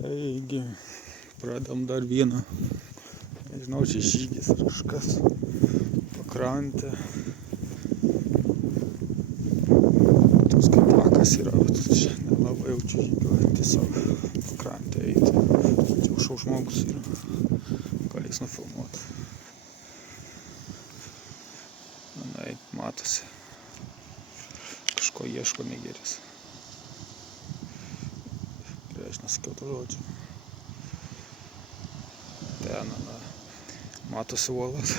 Taigi, pradam dar vieną, nežinau, čia žygis ar kažkas, pakrantė. Toks kaip takas yra, bet čia nelabai jaučiu žygio, tiesiog pakrantė eiti. Čia užšau žmogus yra, galės nufilmuoti. Na, matosi, kažko ieško negeris. Aš nesakiau to žodžio. Ten, matosi uolas,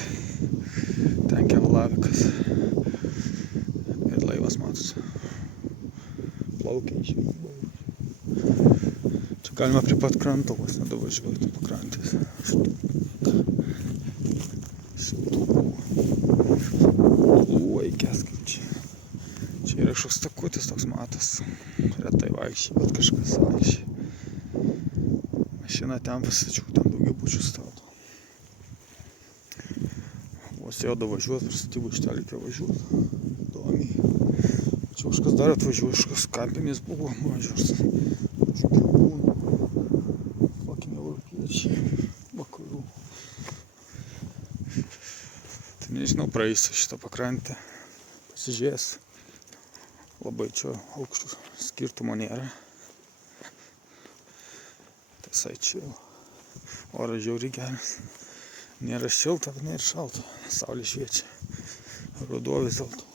ten Keflavikas ir laivas matosi. Plaukia iš jų. Čia galima prie pat kranto vos nedavažiuoti pakrantės. Uoikės kaip čia. Čia yra kažkoks takutis toks matas. Retai vaikščiai, bet kažkas vaikščiai. Mašina ten pasačiau, ten daugiau bučių stato. Vos jau davažiuot, per statybų aikštelę reikia važiuoti. Įdomiai. Čia kažkas dar atvažiuoja, kažkas kampinis buvo mažas. Fucking europiečiai, vakarų. Tai nežinau, praeisiu šitą pakrantę. Pasižiūrės. Labai čia aukštų skirtumo nėra. Tiesai čia oras žiauriai geras. Nėra šilta, bet nėra šalta. Saulė šviečia. Ruduo vis dėlto.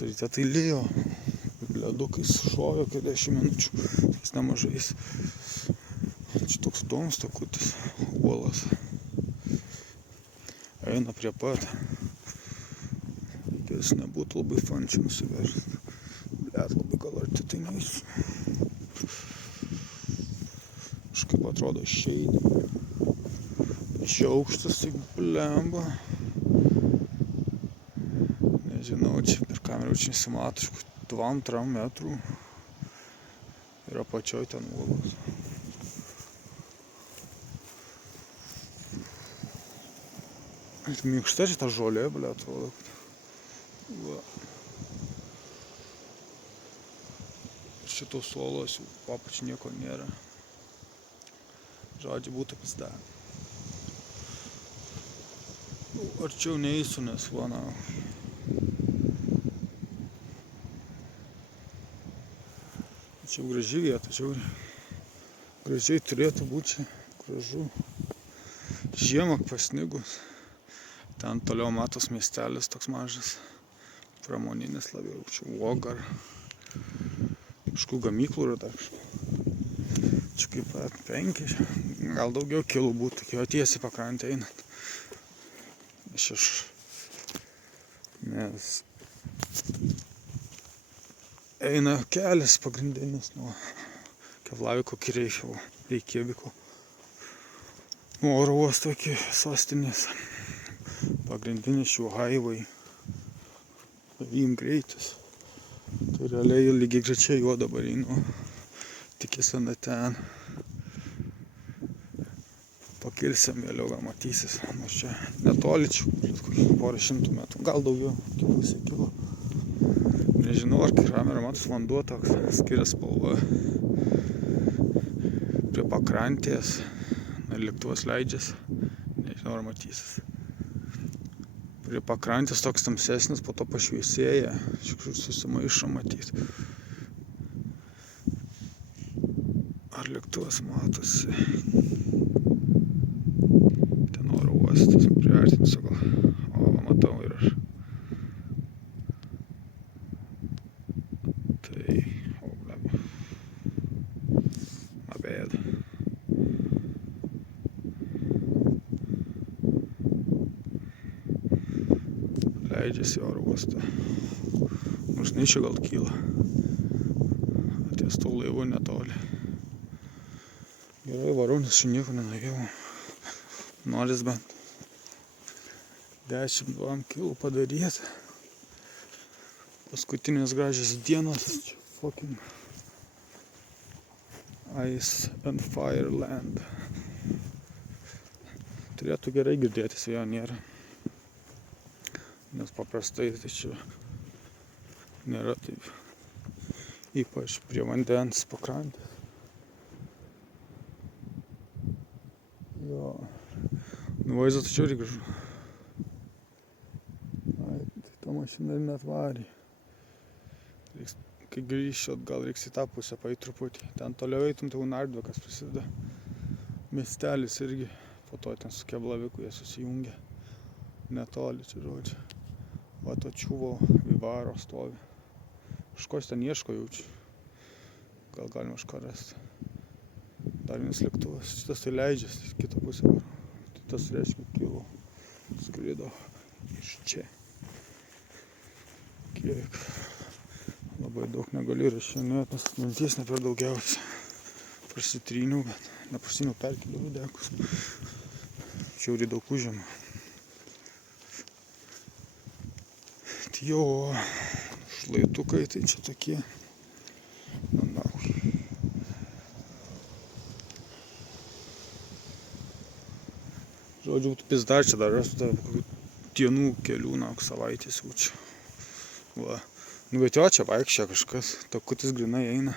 Ryte tai lijo. Ledukais šovė 10 minučių. Toks nemažais. Čia toks įdomus takutis. Uolas. Eina prie pat. Jis nebūtų labai fančių nusiversti. Blet, labai gal arti tai neįsiu. Kažkaip atrodo išeini. Čia aukštas, tai blemba. Nežinau, čia per kamerą čia nesimato, 2-3 metrų. Ir apačioj ten uolas. Ir minkšta šita žolė, blet, atrodo. Va. Šitos uolos jau apačiai nieko nėra. Žodžiu, būtų pasidarę. Arčiau neįsiu, nes vana. Čia graži vieta, žiauriai. Gražiai turėtų būti, gražu. Žiemą pasnigus. Ten toliau matos miestelis toks mažas. Pramoninis labiau, čia Vogar. Kažkokių gamyklų yra dar kažkokių. Čia kaip 5, gal daugiau kilų būtų, kai tiesiai pakrantę einant. Nes eina kelias pagrindinis nuo Keflaviko iki Reikjaviko. Nuo oro uosto iki sostinės. Pagrindinis šių highway. Vym greitis. Tai realiai lygiai grečiai juo dabar einu. Tikėsi ant ten. Pakilsim vėliau, gal matysis. Nors čia netoli, čia kokį porą šimtų metrų. Gal daugiau, iki pusę kilo. Nežinau, ar kamera matos vanduo toks skiria spalva. Prie pakrantės. Lėktuvas leidžiasi. Nežinau, ar matysis. Prie pakrantės toks tamsesnis, po to pašviesėja, kažkur susimaišo matyti. Ar lėktuvas matosi? Ten oro uostas, priartinsiu gal. O, matau ir aš. Tai, o, bleba. Mabėda. Leidžiasi oro uostą. Nors čia gal kyla. Ties tų laivų netoli. Gerai varau, nes čia nieko nenuvėjau. Noris bent 10-2 kilų padaryti. Paskutinės gražios dienos. Čia fucking Ice and Fire Land. Turėtų gerai girdėtis, jo nėra. Nes paprastai tai čia nėra taip, ypač prie vandens pakrantės. Vaizdas tai žiauriai gražu. Ai, tai ta mašina ir net varė. Kai grįšiu atgal, reiks į tą pusę paeit truputį. Ten toliau eitum, tai Nardvikas prasideda. Miestelis irgi, po to ten su Keblaviku jie susijungia. Netoli čia žodžiu. Va to čiuvo Vivaro stovi. Kažkos ten ieško jaučiu. Gal galima kažką rasti. Dar vienas lėktuvas. Šitas tai leidžiasi, kitą pusę varo. Tai tas reiškia kilo. Skrido iš čia. Kiek. Labai daug negaliu įrašinėti, nes mintys ne per daugiausia. Prasitryniau, bet neprasimiau perkeliu videkus. Žiauriai daug užima. Tai jo, šlaitukai tai čia tokie. Na. Žodžiu, pizda čia dar rastų kokių dienų kelių, savaitės jau čia. Va. Nu, bet jo, čia vaikščia kažkas, takutis grinai eina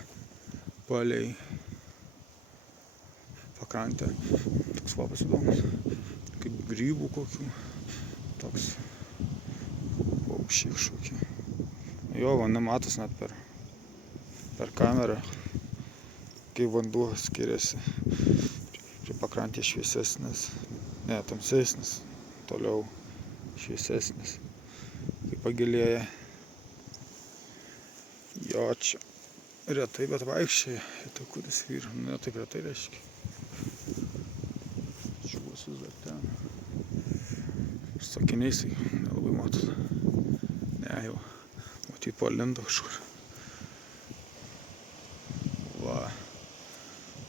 palei pakrantę. Toks vapas įdomus, kaip grybų kokių, toks paukščiai kažkokie. Jo, va, nematos net per kamerą, kai vanduo skiriasi. Prie pakrantės šviesesnis, ne, tamsesnis, toliau šviesesnis, kai pagilėja. Jo, čia retai, bet vaikščiai, takutis vyra, ne taip retai reiškia. Čiuvosis dar ten. Sakiniais tai nelabai matot. Ne, jau, matyt palindo kažkur. Va,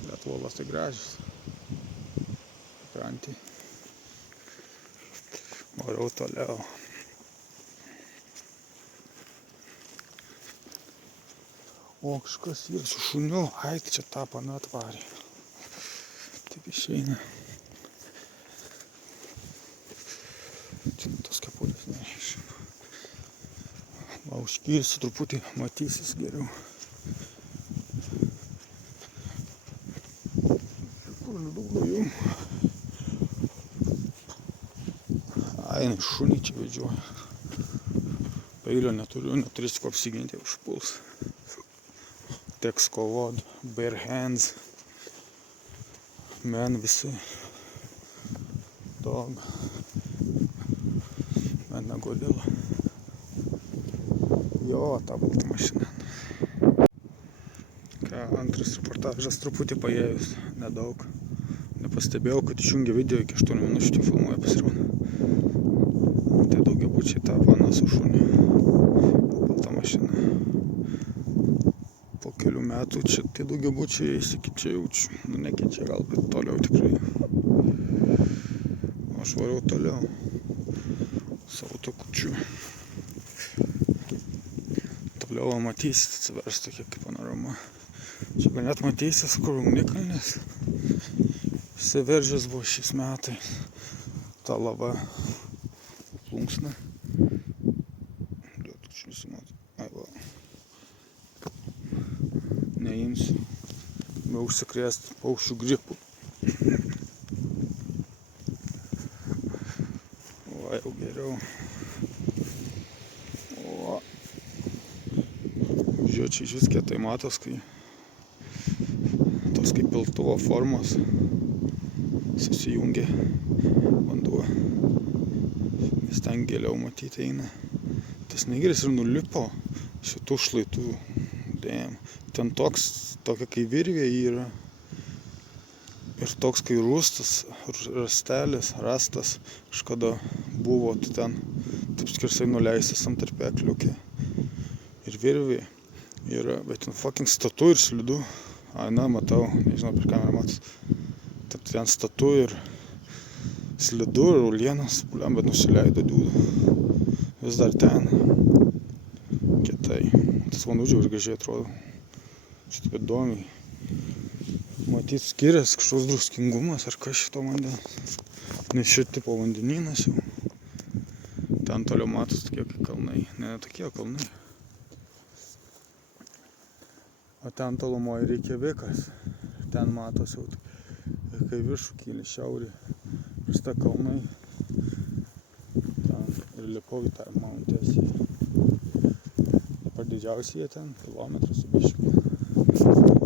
Lietuvos tai gražios. Pakrantėj. Varau toliau. O, kažkas yra su šuniu, ai, čia tą pana atvarė. Taip išeina. Čia tos kepurės nereiškia. Va, užkirsiu truputį, matysis geriau. Kur nedaugo jau. Ai, šunį čia vedžioja. Peilio neturiu, neturėsiu ko apsiginti, užpuls. Teks kovot, bare hands, man visi, dog, man negodila. Jo, ta balta mašina. Ką, antras reportažas truputį paėjus, nedaug. Nepastebėjau, kad išjungia video iki 8 minučių, tai filmuoja pasirodo. Tai daugiabučiai tą paną su šuniu. Balta mašina. Po kelių metų čia tie daugiabučiai įsikeičia jaučiu. Nu, nekeičia gal, bet toliau tikrai. Aš variau toliau. Savo takučiu. Toliau matysit, atsivers tokia kaip panorama. Čia gal net matysis, kur ugnikalnis. Išsiveržęs buvo šiais metais. Ta lava plunksna. Lietuvos čia visi mato. Ai, va. Neimsiu. Be užsikrėst paukščių gripu. O, jau geriau. O. Žiūrėjau, čia iš vis kietai matos, kai tos kaip piltuvo formos susijungia vanduo. Nes ten giliau matyti eina. Tas negeris ir nulipo šitų šlaitų. Ten tokia kai virvė yra ir toks kai rūstas, rastas kažkada buvo, tai ten taip skersai nuleistas ant tarpekliukė ir virvė yra, bet ten fucking statu ir slidu. Ai, na, matau, nežinau, per kamerą matos. Taip ten statu ir slidu ir uolienos, bet nusileido dūda. Vis dar ten. Kietai. Tas vanduo žiauriai gražiai atrodo. Čia taip įdomiai. Matyt skiriasi kažkoks druskingumas ar kas šito vandens. Nes šit tipo vandenynas jau. Ten toliau matos tokie kaip kalnai. Ne tokie kalnai. O ten tolumoje Reikjavikas. Ten matos jau kai viršų kyli šiaurė. Prasideda kalnai. Ten ir lipau į tą Mountesiją. Dabar didžiausia jie ten, kilometras su biškiu.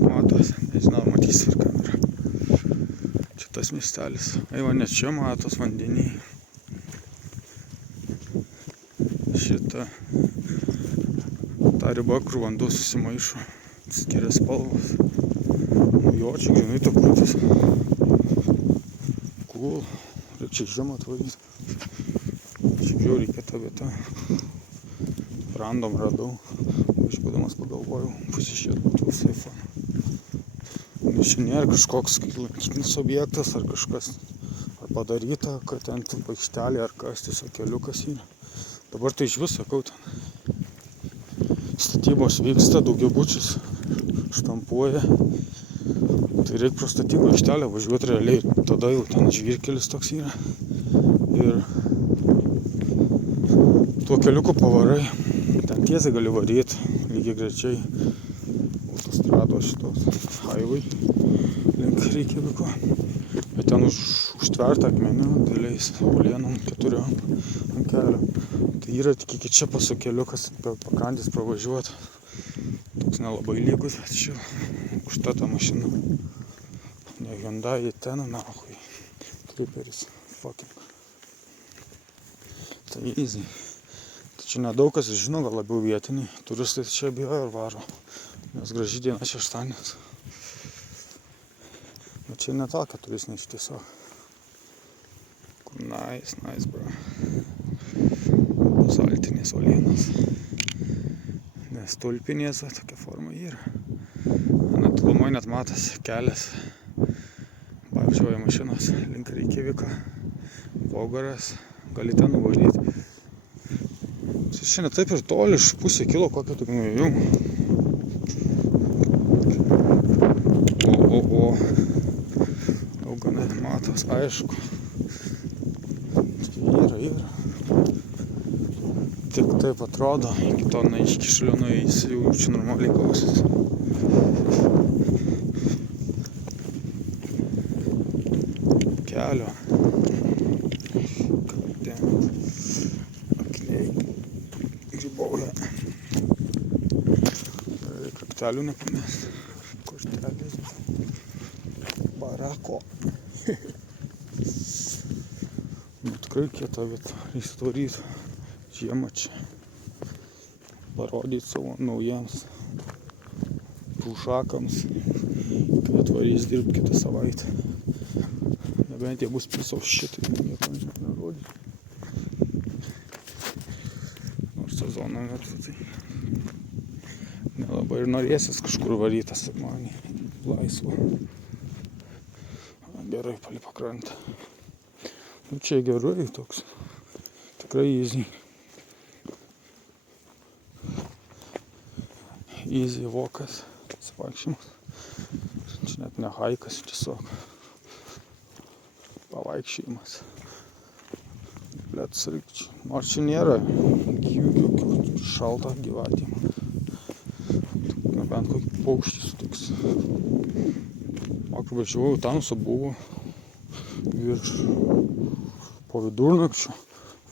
Matos, nežinau, matys ir kamera. Čia tas miestelis. Va, net čia matos vandeniai. Šita ta riba, kur vanduo susimaišo, skiria spalvas. Nu jo, čia grynai takutis. Cool. Reikia čia žiemą atvaryti. Šiaip jau reikia tą vietą. Random radau. Išbūdamas pagalvojau, pasižiūrėt būtų visai fan. Nes čia nėra kažkoks lankytinis objektas ar kažkas ar padaryta, kad ten aikštelė ar kas, tiesiog keliukas yra. Dabar tai iš vis, sakau, ten statybos vyksta, daugiabučius štampuoja. Tai reikia pro statybų aikštelę važiuoti realiai, tada jau ten žvyrkelis toks yra. Ir tuo keliuku pavarai, ten tiesiai gali varyti, lygiai grečiai autostrados šitos highway link Reikjaviko. Bet ten užtverta akmeniu, dėliais uolienom 4 ant kelio. Tai yra tik iki čia pasu keliukas, per pakrantės pravažiuoti. Toks nelabai lygus, bet čia užta ta mašina. Ne Hyundai, ten nahui. Kliperis, fucking. Tai easy. Tai čia nedaug kas žino, gal labiau vietiniai. Turistai čia bijo ir varo. Nes graži diena šeštadienis. Bet čia ne tokia turistinė iš tiesiog. Nice, bro. Basaltinės uolienos. Nes tulpinės, tokia forma yra. Ant tolumoj net matas kelias. Važiuoja mašinos link Reikjaviko. Vogaras. Gali ten nuvaryti. Čia ne taip ir toli, iš pusę kilo kokio tik nuėjau. O. Jau gana matos, aišku. Yra. Tik taip atrodo, iki to neiškišlio nueis, jau čia normaliai gausis. Kelio. Akiniai. Grybauja. Reikia kaktelių nepamest. Kortelės. Barako. Nu tikrai kieta vieta. Reikia tvaryti žiemą čia. Parodyti savo naujiems prūšakams, kai atvarys dirbti kitą savaitę. Nebent jie bus pisos šitai, nieko nerodys. Nors sezono metu tai nelabai ir norėsis kažkur varytas sekmadienį laisvo. Gerai palei pakrantę. Nu čia gerai toks. Tikrai easy. Easy walkas. Vaikščiojimas. Čia net ne haikas, tiesiog pavaikščiojimas. Blet srikčių. Nors čia nėra jokių šaltą gyvatį. Nebent kokį paukštį sutiks. Vakar važiavau, tamsa buvo. Virš po vidurnakčio.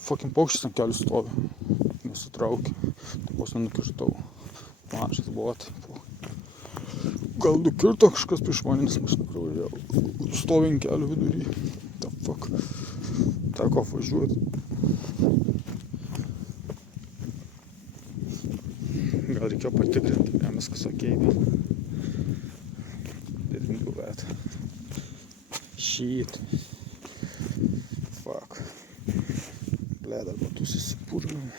Fucking paukštis ant kelių stovi. Nesutraukė. Vos nenukirtau. Mažas buvo tai. Gal nukirto kažkas prieš manęs mašina pravažiavo. Stovi ant kelių vidury. The fuck. Teko važiuoti. Gal reikėjo patikrinti, jam viskas okei. Didn't do that. Shit. Fuck. Ble, dar batus įsipurvinau.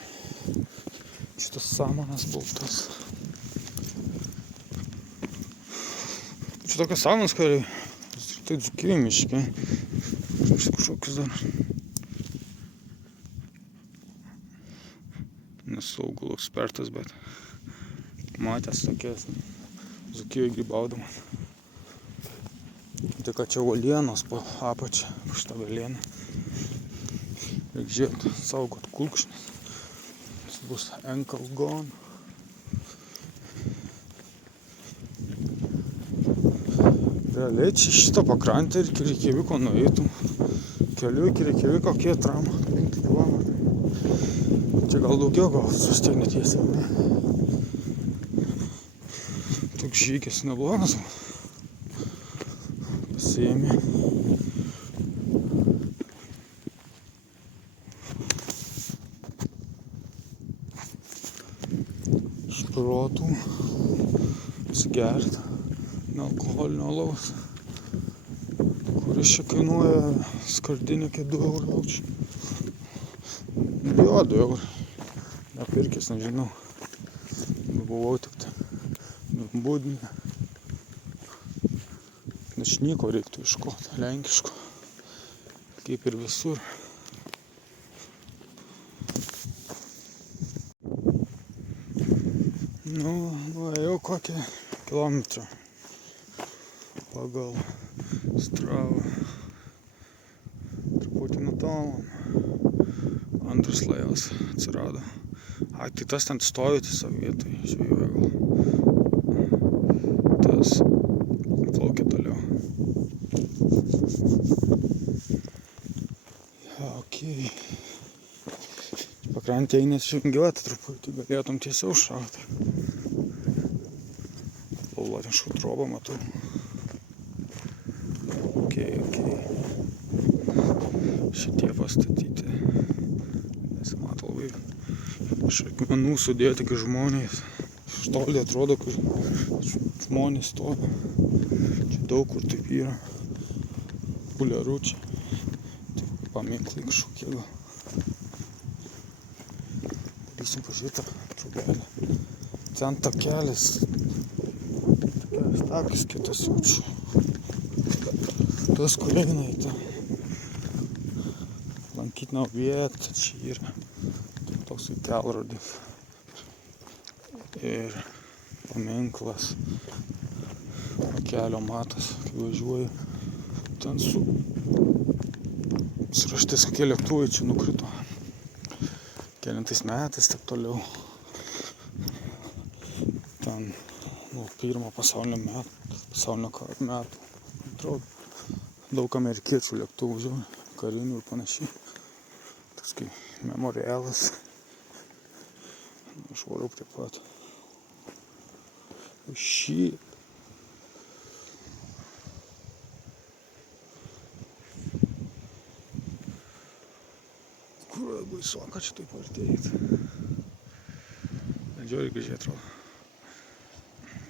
Šitas samanas baltas. Čia tokios samanas, kai tai Dzūkijoj miške. Kažkokius dar. Nesu augalų ekspertas, bet matęs tokias Dzūkijoj grybaudamas. Tai kad čia uolienos po apačią, po šitą velėną. Reikia žiūrėti, saugot kulkšnis. Jis bus ankle gone. Realiai čia šitą pakrantę ir iki Reikjaviko nueitum keliu iki Reikjaviko, kiek tram, 5 km. Čia gal daugiau, gal vis tiek netiesiai, ne? Toks žygis neblogas. Pasiėmė. Šprotų. Atsigert. Nealkoholinio alaus. Kuris čia kainuoja skardinė 2 eurų. Jo, 2 eurų. Nepirkęs, nežinau. Buvau tik tai būdinė. Našnyko reiktų iškoti, lenkiško. Kaip ir visur. Nuėjau kokią kilometrą pagal Stravą. Truputį nutolom. Antras laivas atsirado. Ai, tai tas ten stovi tiesiog vietoj, žvejojau gal. Tas plaukia toliau. Ja, okei. Pakrantė eina žvingiuoti truputį, galėtum tiesiau šauti. Paulatiškų trobą matau. Okei. Šitie pastatyti. Nesimato labai. Iš akmenų sudėti kaip žmonės. Iš toli atrodo, kad žmonės stovi. Čia daug kur taip yra. Puliaručiai. Taip, paminklai kažkokie gal. Darysim pažiūrėtą trubelę. Ten takelis. Takas kitas jaučiu. Tas, kur eina į tą lankytiną vietą, čia yra toks kelrodis ir paminklas, kelio matas, kai važiuoju, ten suraštis kokie lėktuvai čia nukrito, kelintais metais, taip toliau, ten pirmo pasaulinio karo metų, atrodo. Daug amerikiečių lėktuvų žiūri, karinių ir panašiai. Toks kaip memorialas. Švaruk taip pat. Šį. Kur baisoka čia taip artėjit. Žiūri, gražiai atrodo.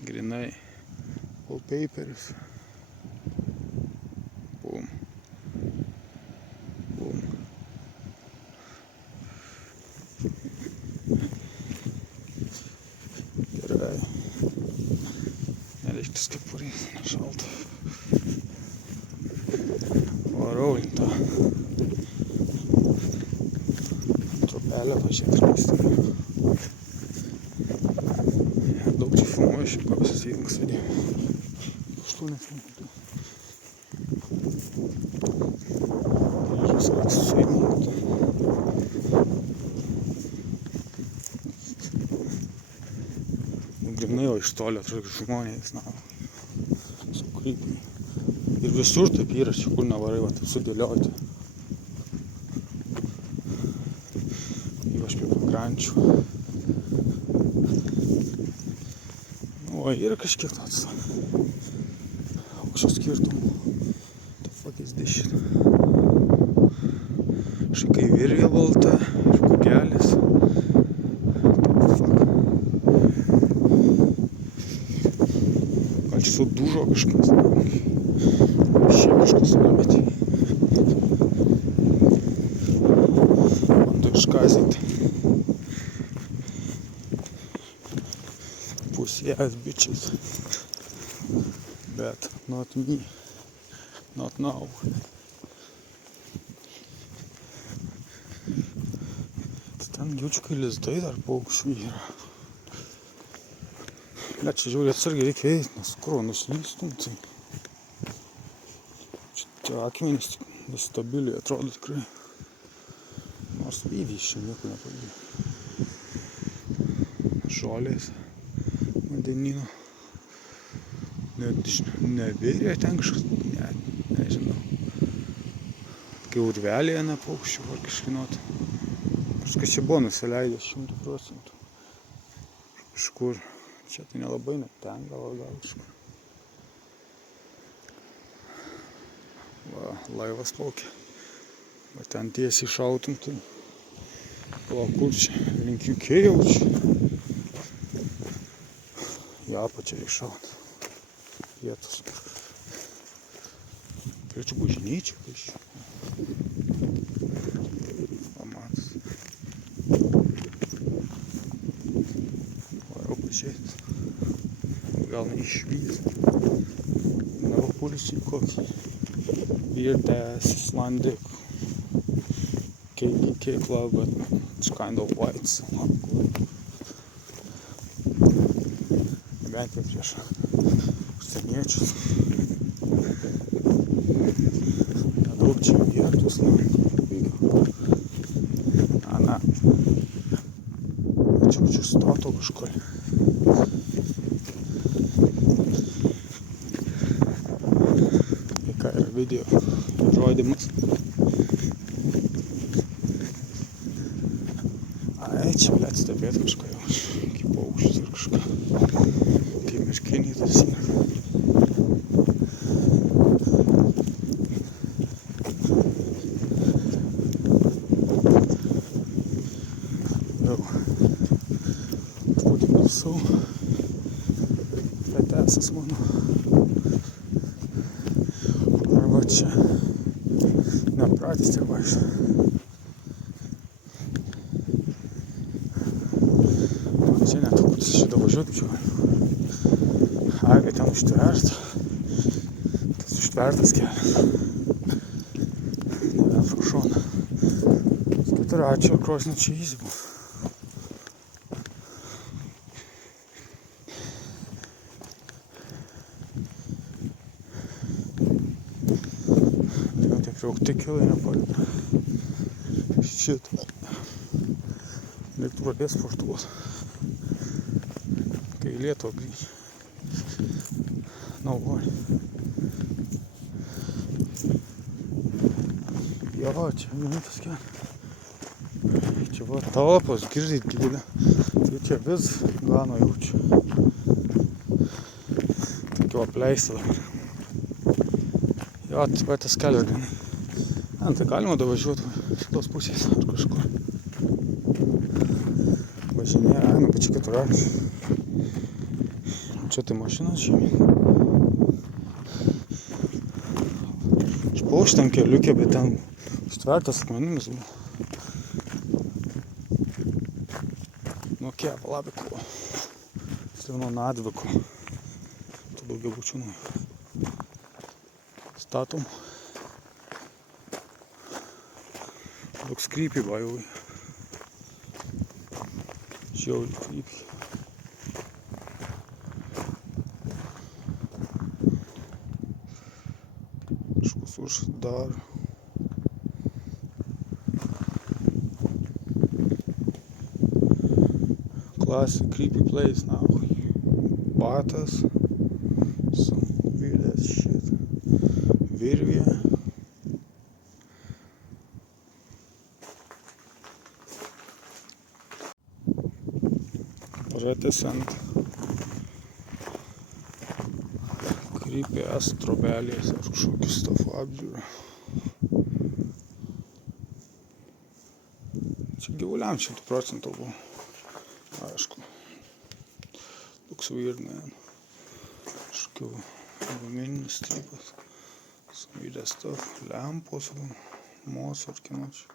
Grinai. Wallpaperis. Gerai. Nereikia kepurės, šalta. Varau į tą trupelę pažiūrėti. Daug čia filmuoju, šiaip ką visas įjungas video. 8 filmuoju. Suėmėtų. Grinai, o iš toli atrodo žmonės, sukrypiniai. Ir visur taip yra, čia kur nevarai, va taip sudėlioti. Ypač prie pakrančių. O, yra kažkiek tāds aukščio skirtumų. The fuck is this shit? Kažkokia virvė balta, kugelis. Gal čia sudužo kažkas. Šiaip kažkas numetė. Bando iškazyti. Pusės bitches. Bet not me. Not now. Ten jaučiu, lizdai dar paukščių yra. Čia žiūrė atsargiai reikia eiti, nes kur nuslystum, tai čia akmenys nestabiliai atrodo tikrai. Nors įvys čia nieko nepavyko. Žolės, vandenyno. Nebėrė ten kažkas, nežinau. Kokie urveliai, ne paukščių ar kažkinot. Kažkas čia buvo nusileidęs 100%. Kažkur. Čia tai nelabai, net ten gal kažkur. Va, laivas plaukia. Va ten tiesiai šautum, tai o kur čia? Link UK jau čia. Į apačią iššaut. Vietos. Prie čia bažnyčia, kai čia. Pamatas. Va jau pažiūrėt. Gal neišvys. Nevo policijai kokį. Weird ass Icelandic KKK club, but it's kind of white, so not good. Bent jau prieš užsieniečius. Nedaug čia vietos, na. Čia stato kažkur. Ką yra video žaidimas. Ai, čia, blėt, stebėt kažką jau. Kaip paukščius ar kažką. Kaip miškiniai tas yra. Jau. Truputį balsau. Fetesas mano. Arba čia. Nepratęs tiek vaikšto. Čia netrukus šitą važiuoti, čia. Aibė ten užtverta. Tas užtvertas kelias. Nebent pro šoną. Keturračio krosnį čia įsibu. Tai tie priaukti kilai nepalina. Šitą. Reiktų pradės sportuos. Kai į Lietuvą grįž. Nauvarį. Jo, čia minutės kelias. Čia va talpos, girdit gilė. Tai čia vis gano jaučiu. Tokiu apleista dabar. Jo, tai tas kelias gana. Tai galima davažiuoti šitos pusės ar kažkur. Važinėja, nu, bet čia keturračiai. Čia tai mašinos žemyn. Aš buvau šitam keliukė, bet ten užtvertas akmenimis buvo. Nu, kiek, labiko. Slino nadviko. Tu daugiau būčiau nuo. Statom. Toks creepy va jau. Žiauriai creepy. Kažkus uždaro. Classic creepy place now. Batas. Some weird ass shit. Virvė. Reticent. Creepy ass trobelės ar kažkokius stuff apžiūrą. Čia gyvuliam 100% buvo. Aišku. Looks weird, man. Kažkokiu alumininis strypas. Some weird ass stuff. Lempos, mos ar kinoč.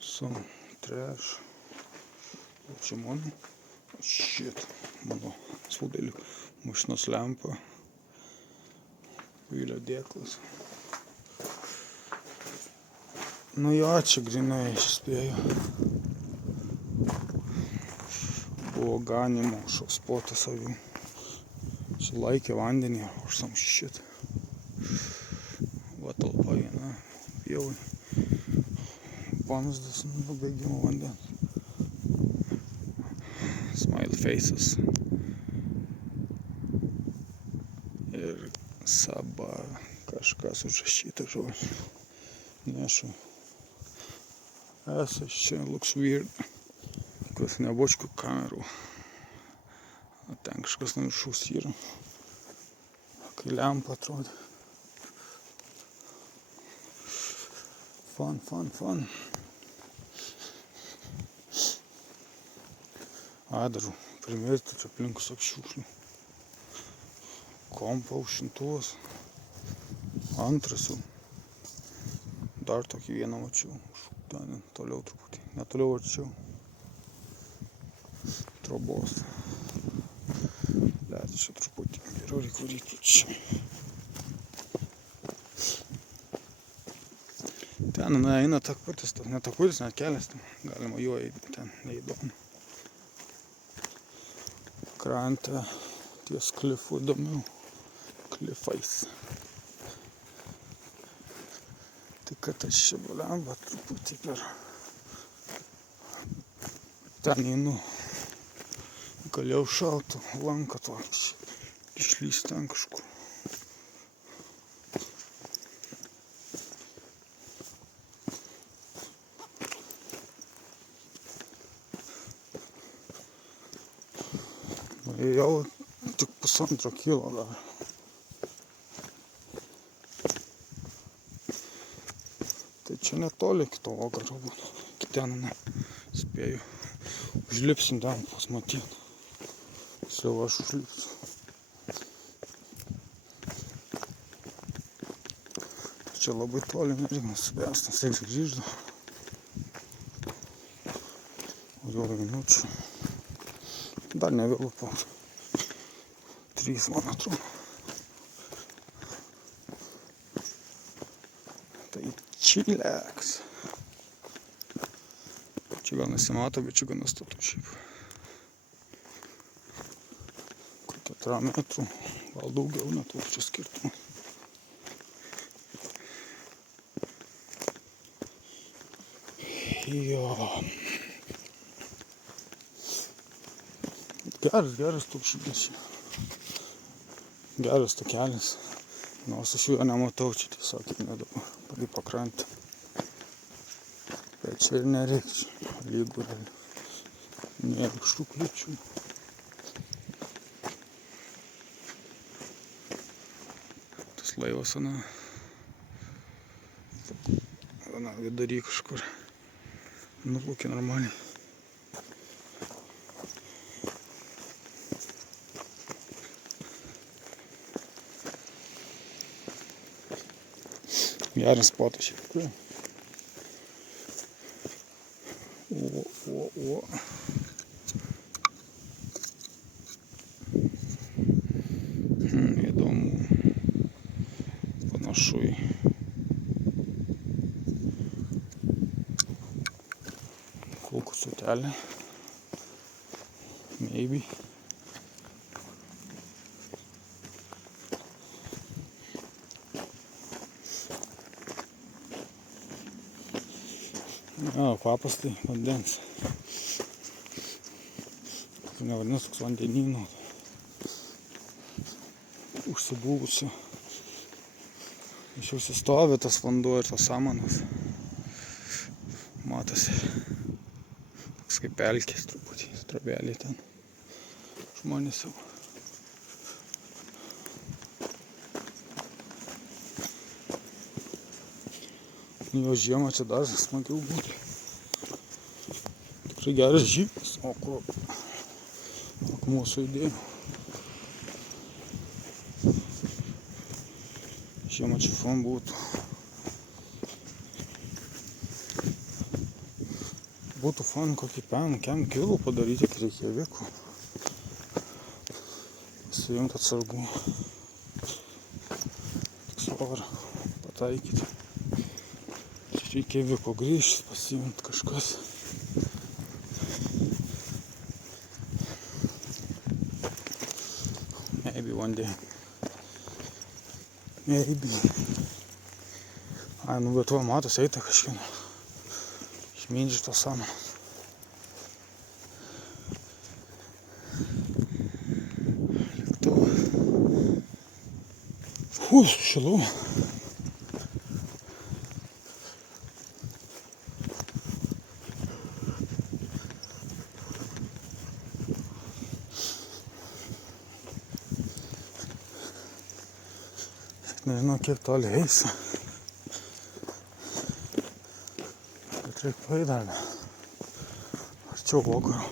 Some trash. Čia mano. Shit. Mano spaudelių. Mašinos lempa. Vylio dėklas. Nu jo, čia grinai išspėjau. Buvo ganimo kažkoks spotas avių. Čia laikė vandenį or some shit. Va talpa viena. Pievai. Panusdas nuo bėgimo vandens. Smile faces. Ir Saba Kažkas užrašyta žodžiu. Nešu. Čia looks weird. Kas nebočkių kamerų. O ten kažkas nuo viršaus yra. Kai lempa atrodė. Fun. Dar primėti čia aplink visokių šiukšlių. Kompo aušintuvas. Antras jau. Dar tokį vieną mačiau. Ten toliau truputį. Netoliau arčiau. Trobos. Leidai čia truputį. Geriau reikia varyti čia. Ten eina takutis, ne takutis, net kelias. Galima juo eiti, ten neįdomu. Krantą ties klifu įdomiau. Klifais. Tai kad aš čia bulemba truputį per ten einu. Galėjau šautų lanką tokį. Išlįst ten kažkur. Jau tik 1,5 kilo dar. Tai čia netoli iki to vagaro būna. Iki ten, spėju. Užlipsim ten pasmatyt. Tiksliau aš užlipsiu. Čia labai toli nereikia nusibėst, nes reiks grįžti. O jau minučių. Dar nevėlu po 3, man atrodo. Tai čiliaks. Čia gal nesimato, bet čia gana statu šiaip. Kur 4 metrų, gal daugiau net čia skirtumas. Jo. Geras toks šūdas čia. Geras takelis. Nors aš jo nematau, čia tiesiog eina dabar palei pakrantę. Bet čia ir nereikia. Lygų realiai. Nėra kažkokių kliūčių. Tas laivas, vidury kažkur. Nuplaukė normaliai. Geras spotas šiek tiek. O. Įdomu. Panašu į kulkų sutelę. Maybe. Kvapas tai vandens. Tai nevadinasi toks vandenyno. Užsibūvusiu. Iš užsistovi tas vanduo ir tos samanos. Matosi. Toks kaip pelkės truputį. Trobelė ten. Žmonės jau. Jo žiemą čia dar smagiau būtų. Tikrai geras žygis, o kur akmuo sujudėjo. Žiemą čia fan būtų. Būtų fan kokį 5 kilų padaryti iki Reikjavikų. Pasiimt atsargų. Tik svarą pataikyti. Reikjaviko grįžti, pasiimt kažkas. Maybe one day. Maybe. Ai, bet va, matos, eita kažkieno. Išmindžiai tos samanos. Lėktuvas. Фу, шило. Nežinau, kiek toli eisiu. Bet reikia paidalę. Arčiau vakaro.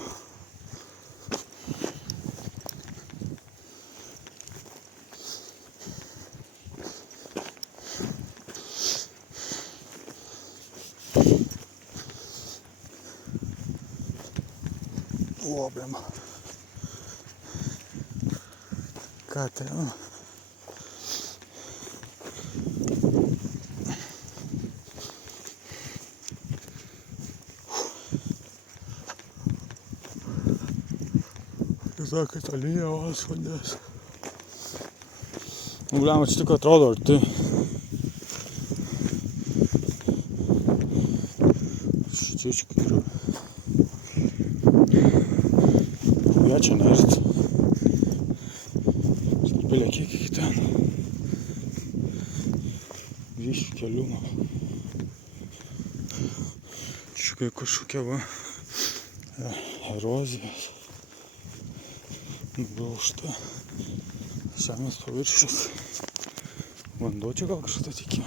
O, blemba. Ką tai, Sakė, talyje vas vandės. Blemba, čia tik atrodo arti. Šitiečkai yra. Ja čia nerti. Spilė kiek iki ten. Grįšiu kelių. Čia kažkokia va erozijos. Nudaužta. Žemės paviršius. Vanduo čia gal kažkada tikėjo.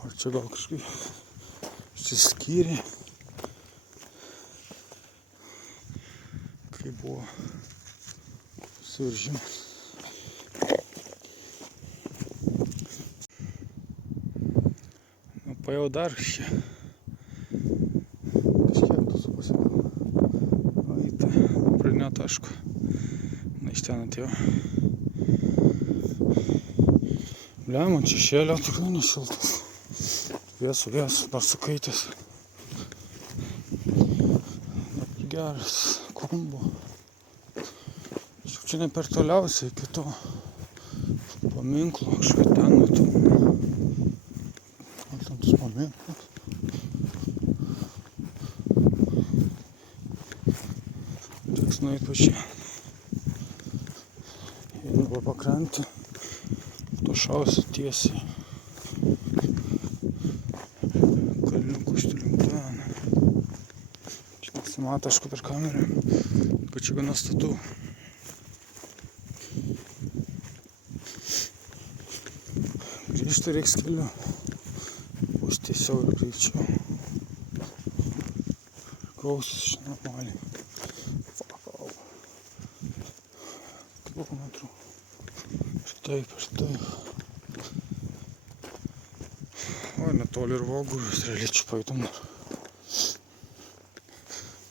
Ar čia gal kažkaip išsiskyrė. Kai buvo suviržimas. Nu, pajau dar čia. Pradinio taško. Na, iš ten atėjo. Blemba, čia šėlio tikrai nešiltas. Vėsu, dar sukaitęs. Dar geras kombo. Čia ne per toliausiai iki to paminklo. Kažkaip ten matau. Matom tas paminklas. Reiks nueit pa čia. Einu pa pakrantę. To šausiu tiesiai. Kalniukų link ten. Čia nesimato, aišku, per kamerą. Bet čia gana statu. Grįžti reiks keliu. Bus tiesiau ir greičiau. Gausis normaliai. Kilometrų. Ir taip. O, netoli ir Voguvės, realiai čia paėtum dar.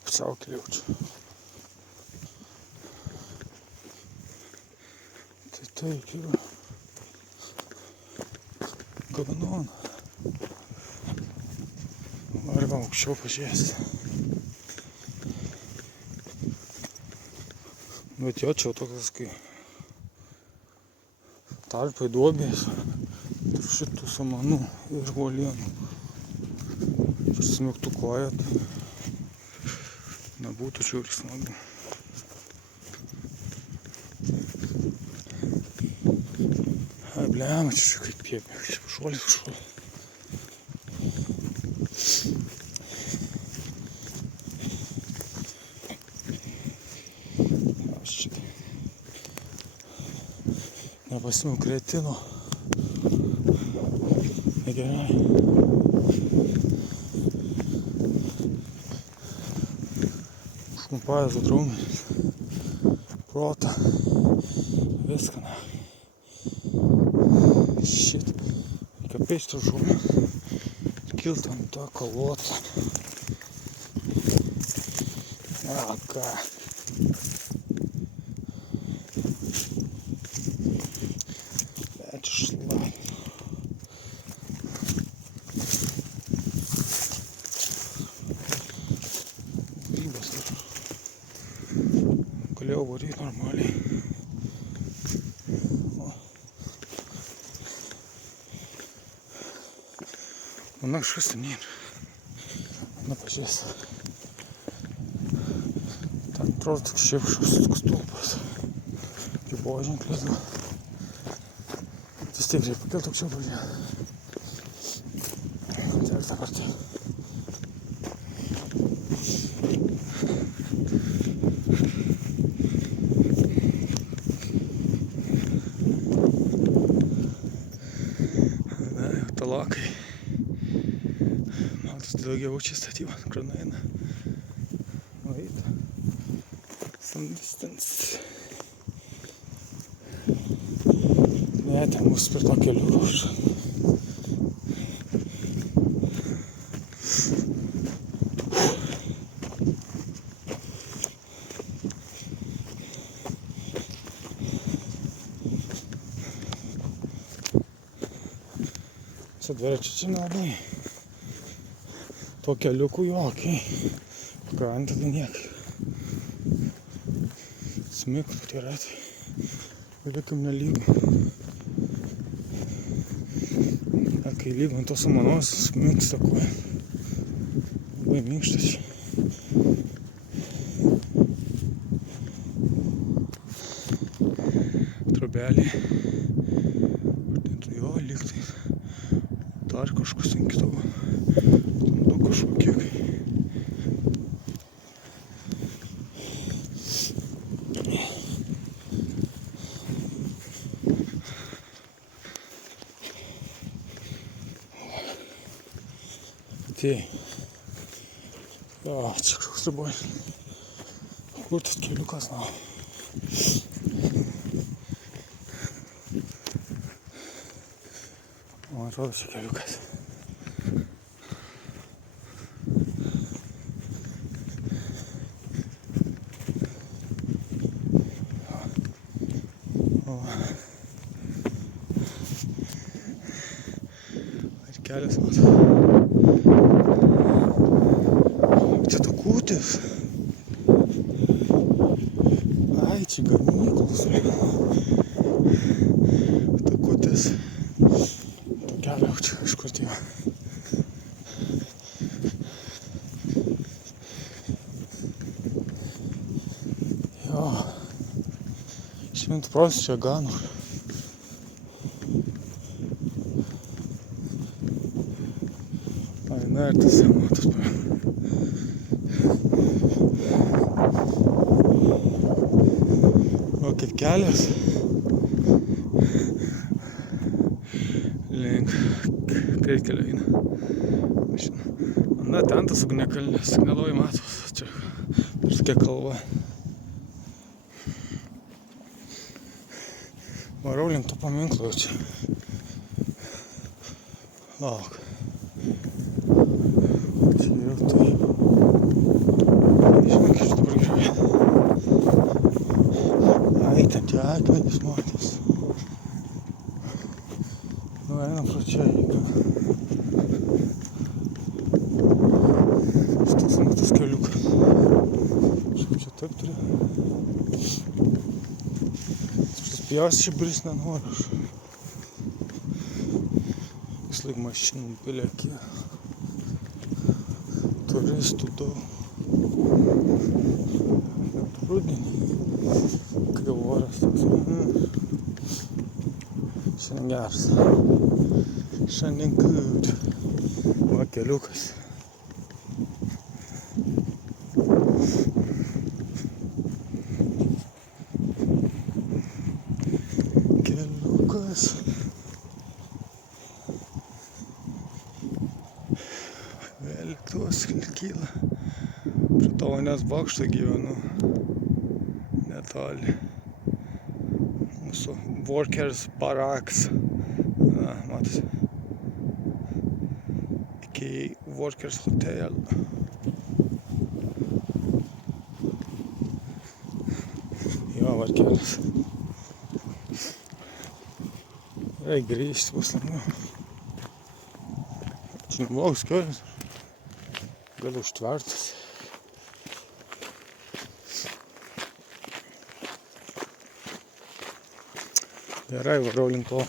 Pusiaukelė jaučiu. Tai taip yra. Gavanon. Arba aukščiau pažiūrėsi. Bet jo, čia tokias kai tarpai duobės ir šitų samanų ir uolienų. Čia smigtų koją, tai nebūtų žiauriai smagu. Ai, blemba, čia kaip piebė, čia šuolis. Nepasimu kretino. Negerai. Škumpavęs du traumenis. Protą. Viską, na. Šit. Reikia pėsti žuvį. Kilt ant tą kalvotą. Ką. Galėjau varyti normaliai. Man kažkas ten yra. Na, pažiūrės. Ten atrodo toks šiaip kažkoks stulpas. Kaip buvo ženklės. Vis tiek reikia pakelt aukščiau pažiūrėti. Trečią kartą. Talakai. Matos, daugiabučiai statyba, kur nueina. Nueita. Some distance. Ne, ten bus prie to kelių. Su dviračiu čia nelabai. Tuo keliuku jo, okei. Pakrantė tai niekai. Smigt, kad yra tai. Palikim nelygų. Kai lyg ant tos samanos smigt stakuoja. Labai minkštas čia. Trobelį. Jo, lyg tai. Dar kažkas ten kitavo. Daug kažkokie. Tai. O, čia kažkoks riboj. Kur tas keliukas, na? Man atrodo, čia keliukas. Ir kelias, matau. Čia takutis. Ai, čia gamyklos. Takutis. Kelio čia kažkur tai. Jo. 100% čia gano. Ai, na ir tas matos. O kaip kelias. Link greitkelio eina. Na, ten tas ugnikalnis, nelabai matos. Čia ir tokia kalva. Varau link to paminklo jau čia. Lauk. Čia jau tai. Žinok, iš dabar gerai. Ai, ten tie akmenys matos. Nu, einam pro čia. Šitas matas keliukas. Šiaip čia taip turi. Šitas pjausi čia brist nenoriu. Vis laik mašinų pilėkė. Turistų daug. Rudenį. Kai oras toks. Šiandien geras. Šiandien good. Va keliukas. Keliukas. Lėktuvas kyla. Prie to vandens bokšto gyvenu. Netoli. Mūsų workers baraks. Na, matosi. Iki workers hotel. Jo, var kelias. Reikia grįžti bus lengviau. Čia neblogas kelias. Gali užtvertas. Gerai, varau link to